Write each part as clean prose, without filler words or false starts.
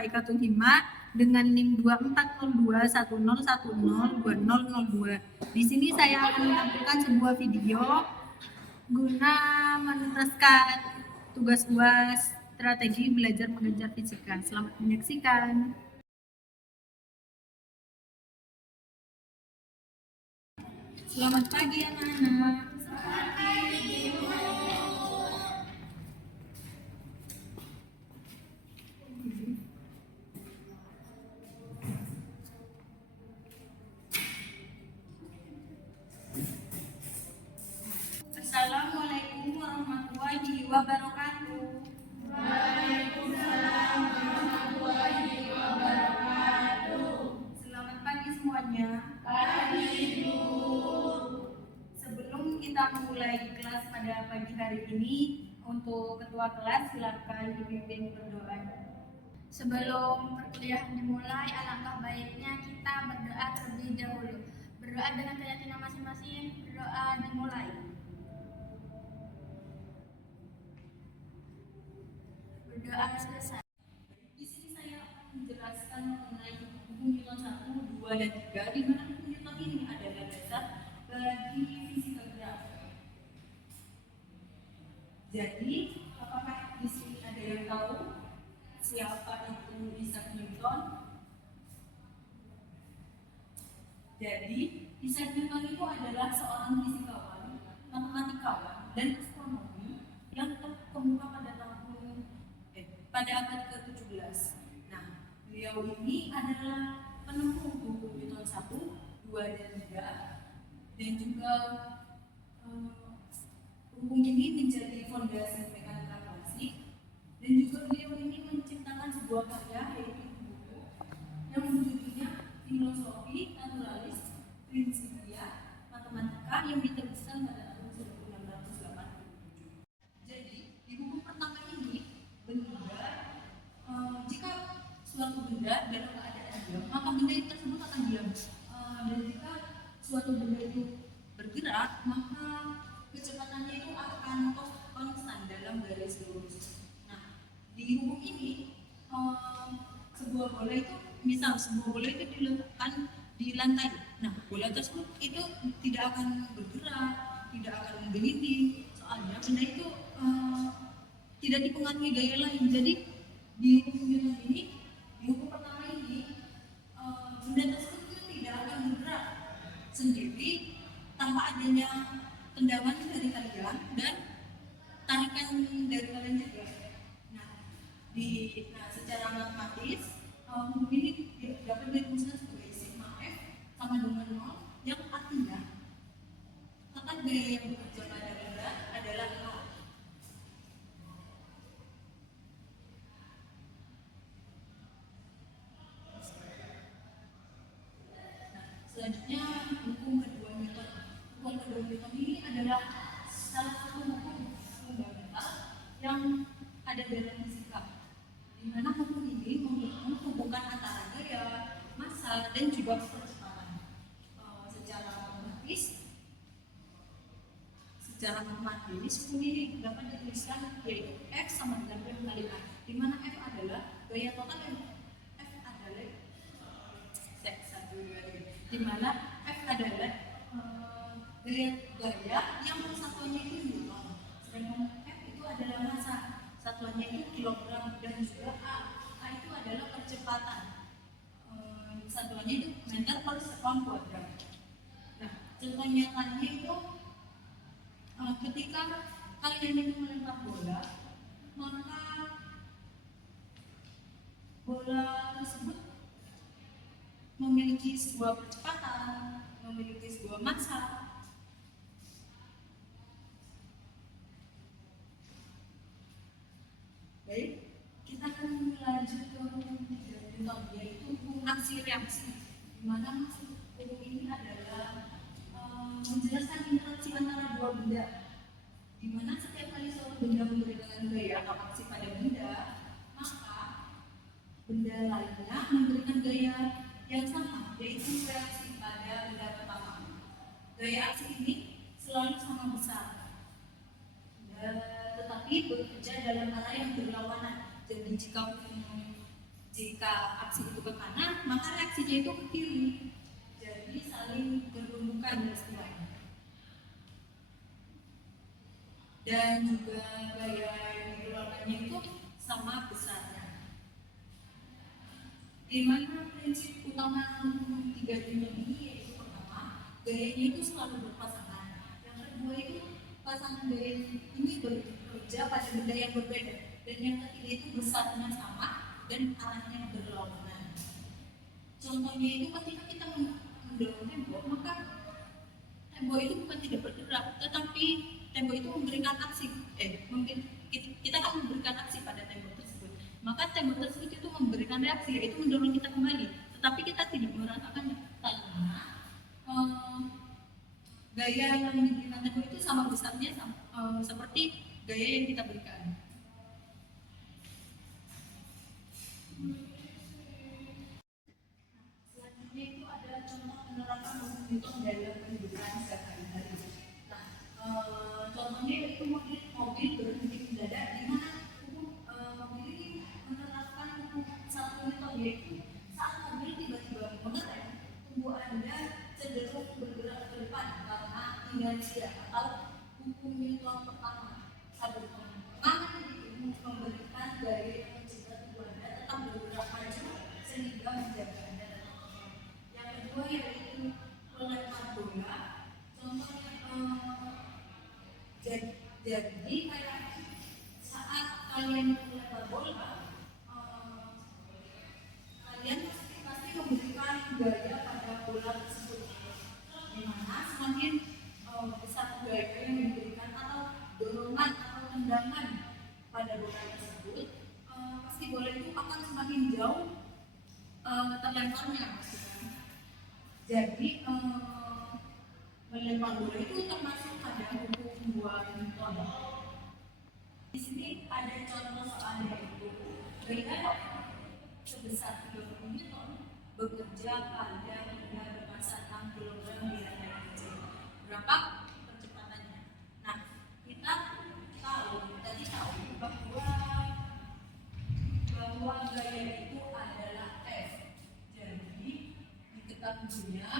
Faikatulhima dengan NIM 240210102002. Di sini saya akan menampilkan sebuah video guna menuntaskan tugas UAS strategi belajar mengejar fisika. Selamat menyaksikan. Selamat pagi anak-anak. Assalamualaikum warahmatullahi wabarakatuh. Waalaikumsalam warahmatullahi wabarakatuh. Selamat pagi semuanya. Pagi, Ibu. Sebelum kita memulai kelas pada pagi hari ini, untuk ketua kelas silakan dipimpin berdoa. Sebelum perkuliahan dimulai, alangkah baiknya kita berdoa terlebih dahulu. Berdoa dengan keyakinan masing-masing. Berdoa dimulai. Berdoa selesai. Di sini saya akan menjelaskan mengenai hukum Newton 1, 2, dan 3, di mana hukum Newton ini adalah dasar bagi fisika gerak. Jadi, apakah di sini ada yang tahu siapa itu Isaac Newton? Jadi, Isaac Newton itu adalah seorang fisikawan, matematikawan, dan astronomi yang terkemuka pada abad ke-17. Nah, beliau ini adalah penemu hukum Newton 1, 2, dan 3, dan juga hukum ini menjadi fondasi mekanika klasik, dan juga beliau ini menciptakan sebuah karya yaitu buku yang berjudulnya Filosofi Naturalis Principia Mathematica yang diterbitkan pada tahun 1687. Jadi, di buku pertama ini jika suatu benda dalam keadaan diam, maka benda itu tersebut akan diam. Dan jika suatu benda itu bergerak, maka kecepatannya itu akan konstan dalam garis lurus. Nah, di hukum ini sebuah bola itu diletakkan di lantai. Nah, bola tersebut itu tidak akan bergerak, tidak akan menggelinding, soalnya benda itu tidak dipengaruhi gaya lain. Jadi di hukum Newton ini, di hukum pertama ini, benda tersebut itu tidak akan bergerak sendiri tanpa adanya tendangan dari kalian dan tarikan dari kalian juga. Nah, secara matematis hukum ini dapat dirumuskan sebagai sigma F sama dengan 0, yang artinya tata gaya yang bekerja pada benda adalah 0. Selanjutnya, hukum kedua Newton. Hukum kedua Newton ini adalah salah satu hukum fundamental yang ada dalam fisika, di mana hukum ini menghubungkan antara gaya, massa, dan juga percepatan. Secara matematis, hukum ini dapat dituliskan yaitu F sama dengan P kali A, di mana F adalah gaya total dan di mana F adalah gaya yang satuannya itu Newton, sedangkan F itu adalah massa, satuannya itu kilogram, dan juga A itu adalah percepatan, satuannya itu meter per sekon kuadrat. Nah, contoh nyatanya itu ketika kalian ini melempar bola, maka bola tersebut memiliki sebuah percepatan, memiliki sebuah massa. Baik, kita akan lanjut ke hukum 3 Newton, yaitu hukum aksi reaksi, di mana maksud hukum ini adalah menjelaskan interaksi antara dua benda, di mana setiap kali suatu benda memberikan gaya atau aksi pada benda, maka benda lainnya memberikan gaya yang sama, yaitu reaksi pada benda pertama. Gaya aksi ini selalu sama besar, tetapi bekerja dalam arah yang berlawanan. Jadi jika Jika aksi itu ke kanan, maka reaksinya itu ke kiri. Jadi saling berhubungan dari semuanya. Dan juga gaya yang dikeluarkannya itu sama besarnya. Di mana prinsip utama hukum tiga dimensi ini yaitu pertama, gayanya itu selalu berpasangan. Yang kedua itu pasangan gaya ini bekerja pada benda yang berbeda. Dan yang ketiga itu besarnya sama dan arahnya berlawanan. Contohnya itu ketika kita mendorong tembok, maka tembok itu bukan tidak bergerak, tetapi tembok itu memberikan aksi. Kita akan memberikan aksi pada tembok tersebut. Maka tembok tersebut itu memberikan reaksi, yaitu mendorong kita kembali. Tetapi kita tidak merasakannya karena gaya yang diberikan tembok itu sama besarnya seperti gaya yang kita berikan. Selanjutnya itu adalah contoh penerapan hukum Newton dalam kehidupan sehari-hari. Nah, contohnya itu mobil berhenti mendadak, di mana mobil ini menerapkan hukum satu Newton, yaitu saat mobil tiba-tiba mengerem, tubuh Anda cenderung bergerak ke depan karena inersia atau hukum Newton pertama. Satu tangan itu memberikan gaya yang mencegah tubuh Anda tetap bergerak maju sehingga menjaga Anda tetap tegak. Yang kedua yaitu melempar bola. Contohnya jadi kayak saat kalian melempar bola, kalian pasti memberikan gaya pada bola tersebut, dimana semakin besar gaya yang diberikan atau dorongan atau tendangan pada bola tersebut, pasti bola itu akan semakin jauh terlemparnya. Jadi melempar bola itu termasuk pada hukum dua Newton. Di sini ada contoh soalnya itu benda sebesar 30 Newton bekerja pada benda bermassa 6 kg di area kecil. Berapa percepatannya? Nah, kita tadi tahu bahwa gaya itu adalah F. Jadi diketahuinya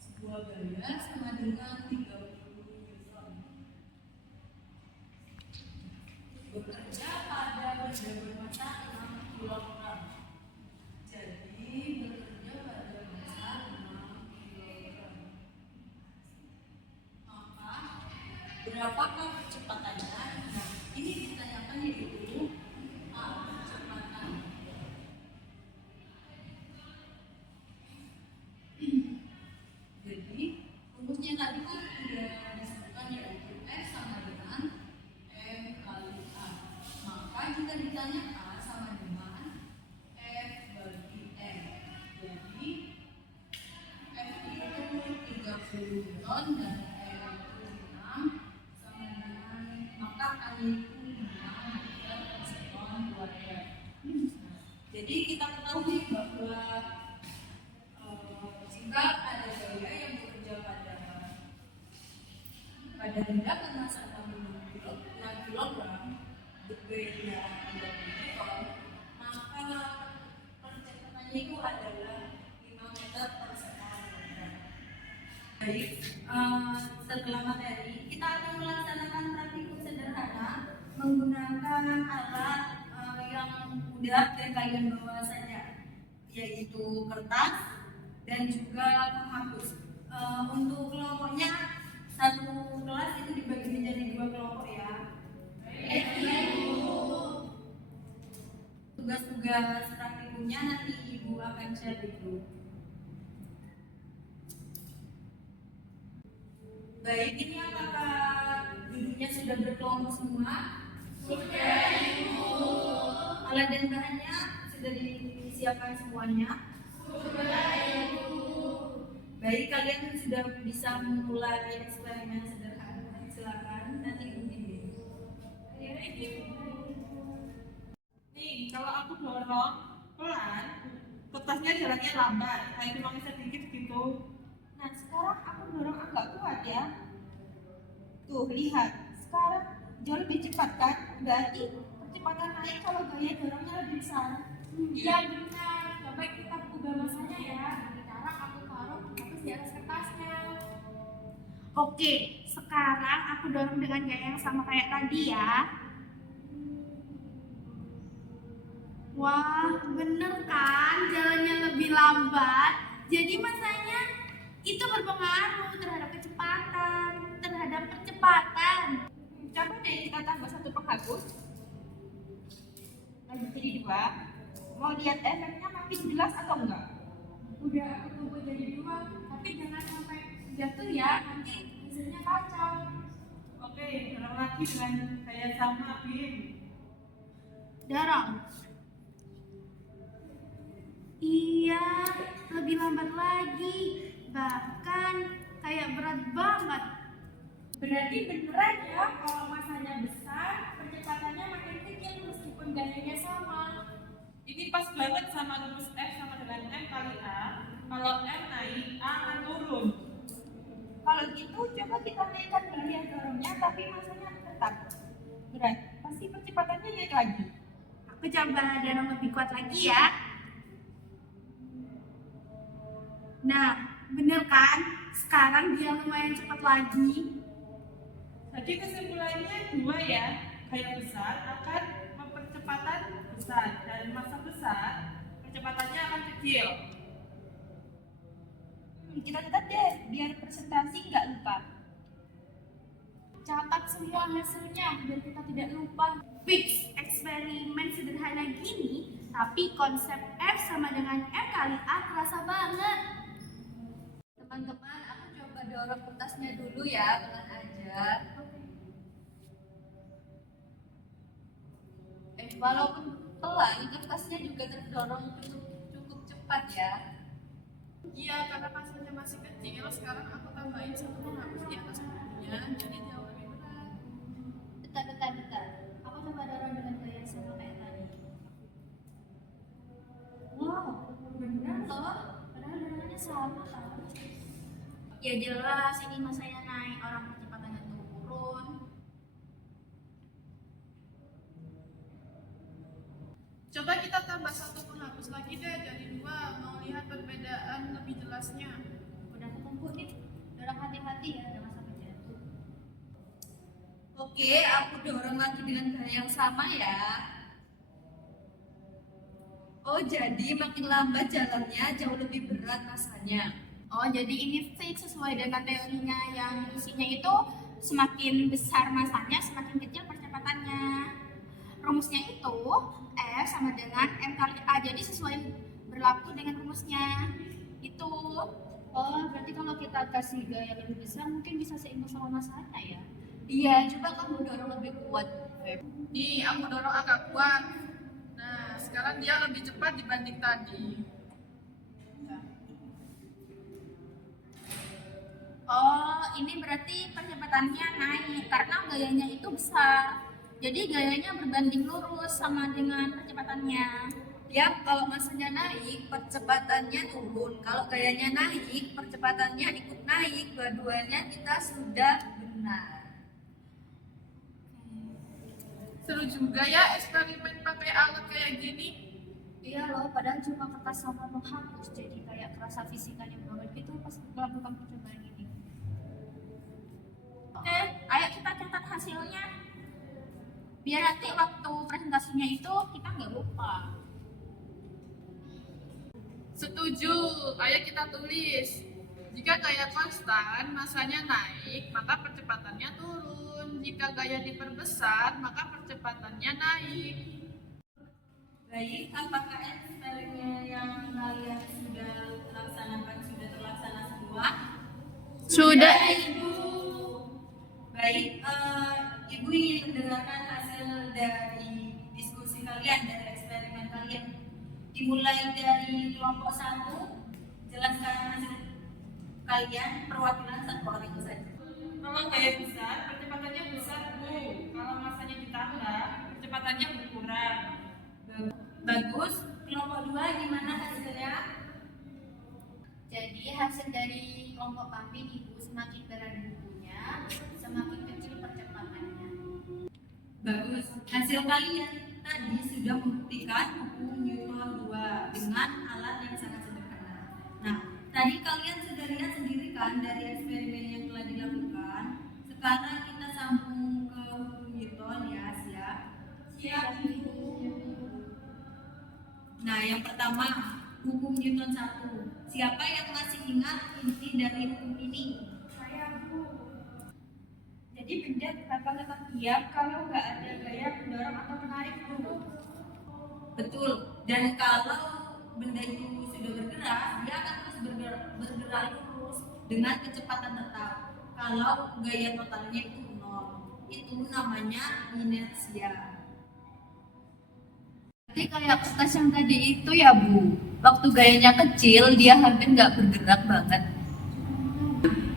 sebuah gaya sama dengan 30 Newton. Bekerja pada benda bermassa 6 kg. Jadi bekerja pada massa 6 kg. Maka berapakah kecepatannya? Nah, ini ditanyakan yaitu kecepatan. Jadi rumusnya tadi kan sudah disebutkan yaitu F sama dengan M kali A. Maka jika ditanya A sama dengan F bagi M. Jadi F itu 30 Newton dan M itu 6 sama dengan, maka A itu 6 meter per sekon kuadrat. Jadi kita ketahui bahwa jika ada gaya yang bekerja pada benda bermassa 6 kg berbeda 30 Newton, maka percepatannya itu adalah 5 meter per sekon kuadrat. Baik, setelah materi kita akan melaksanakan praktikum sederhana menggunakan alat yang mudah dan kalian bawa saja, yaitu kertas dan juga penghapus. Untuk kelompoknya satu kelas itu dibagi menjadi 2 kelompok ya. Tugas-tugas praktikumnya nanti ibu akan share di grup. Baik, ini apakah duduknya sudah berkelompok semua? Sudah, Ibu. Alat dan bahannya sudah disiapkan semuanya? Sudah, Ibu. Baik, kalian sudah bisa memulai eksperimen sederhana. Silakan, nanti Ibu bimbing. Nih, kalau aku dorong pelan, kertasnya jalannya lambat, kayak cuma sedikit gitu. Nah, sekarang aku dorong agak kuat ya. Tuh, lihat. Sekarang jauh lebih cepat kan? Berarti kecepatan naik kalau gaya dorongnya lebih besar. Iya benar. Coba kita ubah masanya ya. Sekarang aku taruh hapus di atas kertasnya. Oke, sekarang aku dorong dengan gaya yang sama kayak tadi ya. Wah, bener kan? Jalannya lebih lambat. Jadi masanya itu berpengaruh terhadap percepatan. Coba deh kita tambah satu penghapus. Lanjut jadi 2. Mau lihat efeknya makin jelas atau enggak? Udah aku tunggu jadi 2, tapi jangan sampai jatuh ya, nanti hasilnya kacau. Oke, dorong lagi dengan gaya sama, Bim. Dorong. Iya, lebih lambat lagi. Bahkan kayak berat banget. Berarti beneran ya kalau masanya besar, percepatannya makin kecil meskipun gayanya sama. Ini pas banget sama rumus F sama dengan M kali A. Kalau M naik, A akan turun. Kalau gitu, coba kita naikkan gaya dorongnya, tapi masanya tetap berat. Pasti percepatannya naik lagi. Aku coba dorong lebih kuat lagi ya. Nah, bener kan? Sekarang dia lumayan cepat lagi. Jadi kesimpulannya 2 ya. Gaya besar akan mempercepatan besar, dan masa besar percepatannya akan kecil. Kita catat deh, biar presentasi nggak lupa. Catat semua hasilnya biar kita tidak lupa. Fix eksperimen sederhana gini, tapi konsep F sama dengan M kali A terasa banget. Teman-teman, aku coba dorong kertasnya dulu ya, pelan aja. Walaupun pelan, kertasnya juga terdorong cukup cepat ya. Iya, karena hasilnya masih kecil, sekarang aku tambahin satu penghapus di atas bukunya, jadi jauh lebih berat. Bentar. Aku coba dorong dengan gaya yang sama kayak tadi. Wow, bener loh. Padahal dorongannya sama kan. Ya jelas, ini masanya naik, orang percepatannya turun. Coba kita tambah satu penghapus lagi deh, jadi 2, mau lihat perbedaan lebih jelasnya. Udah ketemu nih, dorong hati-hati ya, jangan sampai jatuh. Oke, aku dorong lagi dengan gaya yang sama ya. Oh, jadi makin lambat jalannya jauh lebih berat rasanya. Oh, jadi ini fix sesuai dengan teorinya yang isinya itu semakin besar masanya, semakin kecil percepatannya. Rumusnya itu F sama dengan M kali A, jadi sesuai berlaku dengan rumusnya. Itu. Oh, berarti kalau kita kasih gaya lebih besar mungkin bisa seimbang sama masanya ya? Iya, coba kamu dorong lebih kuat, Feb. Nih, aku dorong agak kuat. Nah, sekarang dia lebih cepat dibanding tadi. Oh, ini berarti percepatannya naik karena gayanya itu besar. Jadi gayanya berbanding lurus sama dengan percepatannya. Ya, kalau masanya naik, percepatannya turun. Kalau gayanya naik, percepatannya ikut naik. Dua-duanya kita sudah benar. Seru juga ya eksperimen pakai alat kayak gini. Iya loh, padahal cuma kertas sama menghapus. Jadi kayak kerasa fisikanya banget gitu pas melakukan percobaan ini. Oke, ayo kita catat hasilnya. Biar nanti waktu presentasinya itu kita nggak lupa. Setuju, ayo kita tulis. Jika gaya konstan, masanya naik, maka percepatannya turun. Jika gaya diperbesar, maka percepatannya naik. Baik, apakah eksperimen yang kalian sudah laksanakan sudah terlaksana semua? Sudah. Ibu. Baik, Ibu ingin mendengarkan hasil dari diskusi kalian, dari eksperimen kalian. Dimulai dari kelompok 1, jelaskan hasil kalian, perwakilan satu orang saja. Kalau gaya besar, percepatannya besar, Bu. Kalau masanya ditambah, percepatannya berkurang. Bagus, kelompok 2 gimana hasilnya? Jadi hasil dari kelompok kami Ibu, semakin berat bukunya, semakin kecil percepatannya. Bagus. Hasil kalian tadi sudah membuktikan hukum Newton 2 dengan alat yang sangat sederhana. Nah, tadi kalian sudah lihat sendiri kan dari eksperimen yang telah dilakukan. Sekarang kita sambung ke hukum Newton ya, siap? Siap, Ibu. Nah, yang pertama, hukum Newton 1. Siapa yang masih ingat inti dari hukum ini? Saya, Bu. Jadi benda akan tetap diam kalau nggak ada gaya mendorong atau menarik, Bu. Betul. Dan kalau benda itu sudah bergerak, dia akan terus bergerak lurus dengan kecepatan tetap. Kalau gaya totalnya itu 0, itu namanya inersia. Berarti kayak kertas yang tadi itu ya Bu, waktu gayanya kecil dia hampir nggak bergerak banget.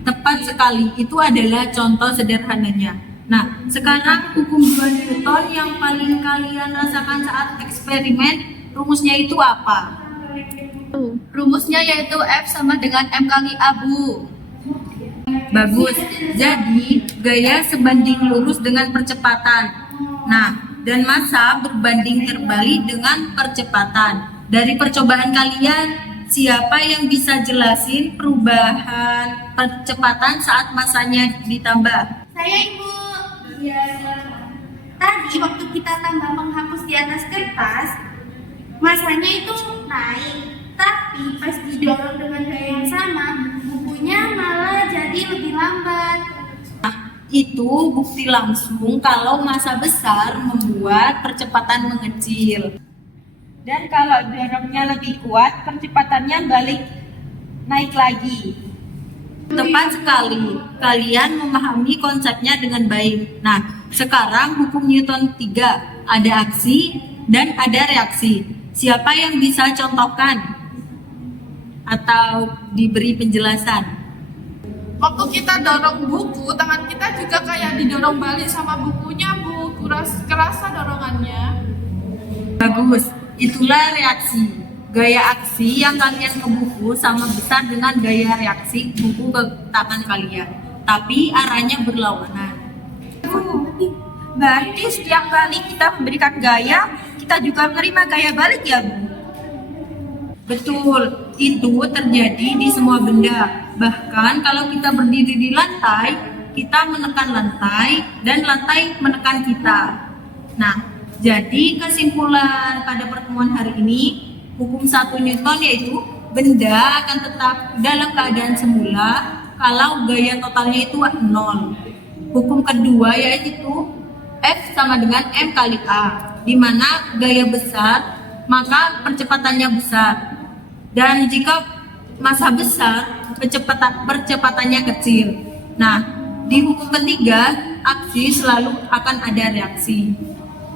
Tepat sekali, itu adalah contoh sederhananya. Nah, sekarang hukum 2 Newton yang paling kalian rasakan saat eksperimen, rumusnya itu apa? Rumusnya yaitu F sama dengan M kali A Bu. Bagus, jadi gaya sebanding lurus dengan percepatan. Nah, dan massa berbanding terbalik dengan percepatan. Dari percobaan kalian, siapa yang bisa jelasin perubahan percepatan saat massanya ditambah? Saya, Ibu. Iya. Tadi waktu kita tambah menghapus di atas kertas, masanya itu naik. Tapi pas didorong dengan gaya yang sama, bukunya malah jadi lebih lambat. Itu bukti langsung kalau massa besar membuat percepatan mengecil. Dan kalau dorongnya lebih kuat, percepatannya balik naik lagi. Tepat sekali, kalian memahami konsepnya dengan baik. Nah, sekarang hukum Newton 3, ada aksi dan ada reaksi. Siapa yang bisa contohkan atau diberi penjelasan? Waktu kita dorong buku, tangan kita juga kayak didorong balik sama bukunya, Bu. Kerasa dorongannya. Bagus, itulah reaksi. Gaya aksi yang kalian ke buku sama besar dengan gaya reaksi buku ke tangan kalian. Tapi arahnya berlawanan. Berarti setiap kali kita memberikan gaya, kita juga menerima gaya balik ya, Bu? Betul, itu terjadi di semua benda. Bahkan kalau kita berdiri di lantai, kita menekan lantai dan lantai menekan kita. Nah, jadi kesimpulan pada pertemuan hari ini, hukum 1 Newton yaitu benda akan tetap dalam keadaan semula kalau gaya totalnya itu 0. Hukum kedua yaitu F sama dengan M kali A, di mana gaya besar maka percepatannya besar. Dan jika massa besar, percepatannya kecil. Nah, di hukum ketiga, aksi selalu akan ada reaksi.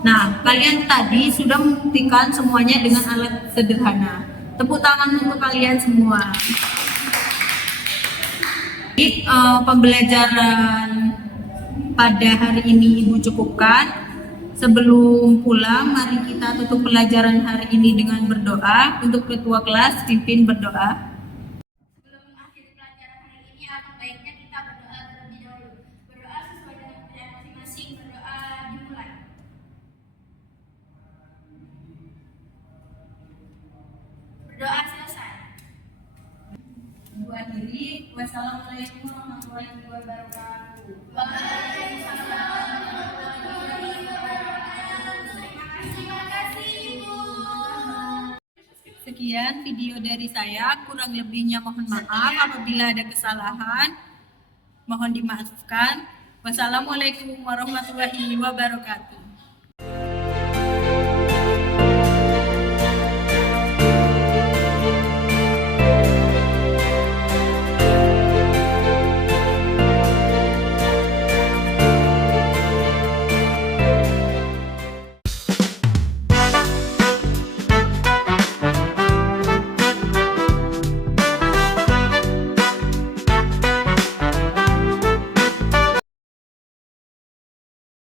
Nah, kalian tadi sudah membuktikan semuanya dengan alat sederhana. Tepuk tangan untuk kalian semua. Jadi, pembelajaran pada hari ini Ibu cukupkan. Sebelum pulang, mari kita tutup pelajaran hari ini dengan berdoa. Untuk ketua kelas, pimpin berdoa. Sebelum mengakhiri pelajaran hari ini, alangkah baiknya kita berdoa terlebih dahulu. Berdoa sesuai dengan kepercayaan masing-masing. Berdoa dimulai. Berdoa selesai. Ibu akhiri, wassalamualaikum warahmatullahi wabarakatuh. Terima kasih, Ibu. Sekian video dari saya, kurang lebihnya mohon maaf apabila ada kesalahan. Mohon dimaafkan. Wassalamualaikum warahmatullahi wabarakatuh.